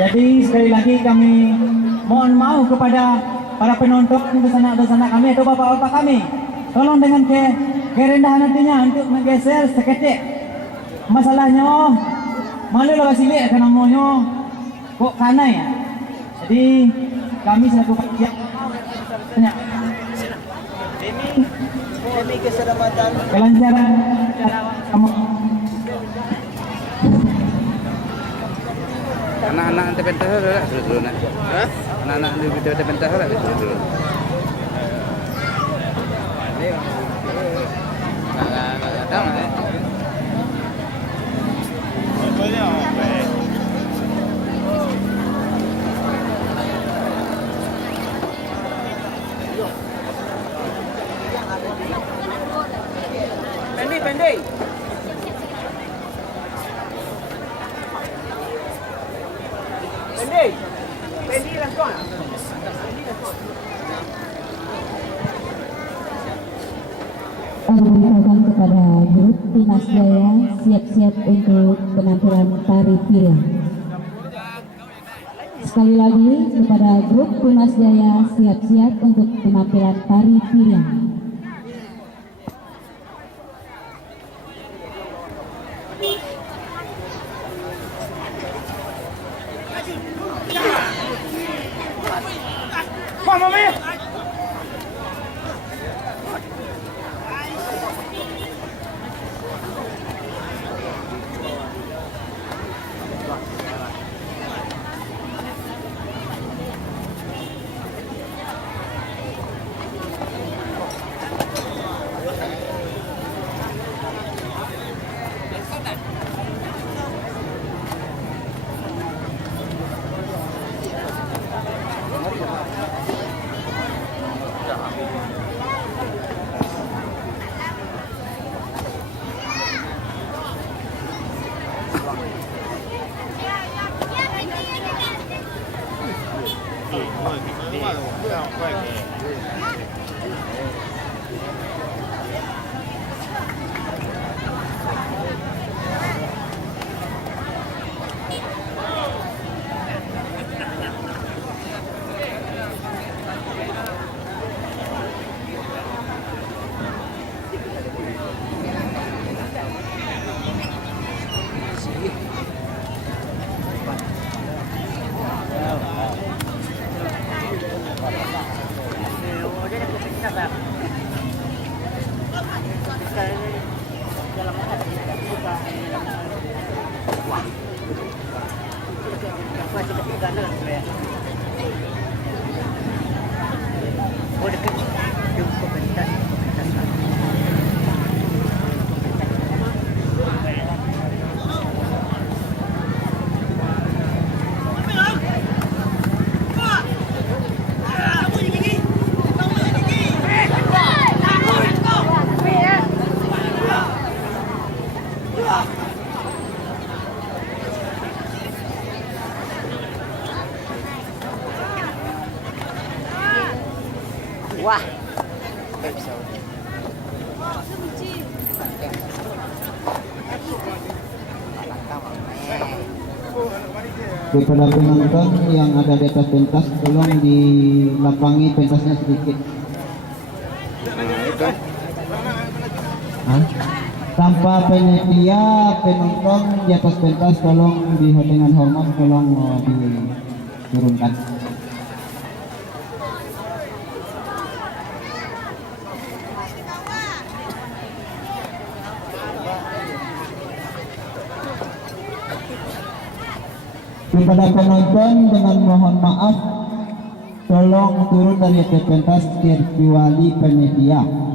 Jadi sekali lagi kami mohon maaf kepada para penonton bersama kami atau bapak-bapak kami. Tolong dengan kerendahan hatinya untuk menggeser seketik. Masalahnya malu lah silik karena namanya kok kanai ya. Jadi kami selaku panitia demi keselamatan kelancaran kamu. Anak-anak nanti pentas lah dulu nak. Anak-anak di video pentas lah dulu. Tahu tak? pendek. Pendek lah kau. Diberitahukan kepada grup Timas Jaya siap-siap untuk penampilan tari piring. Sekali lagi kepada grup Timas Jaya siap-siap untuk penampilan tari piring. Wah. Kepada penonton yang ada di atas pentas, tolong dilapangi pentasnya sedikit. Tanpa panitia penonton di atas pentas, tolong dengan hormat tolong diturunkan. Kepada penonton dengan mohon maaf, tolong turun dari atas pentas kecuali panitia.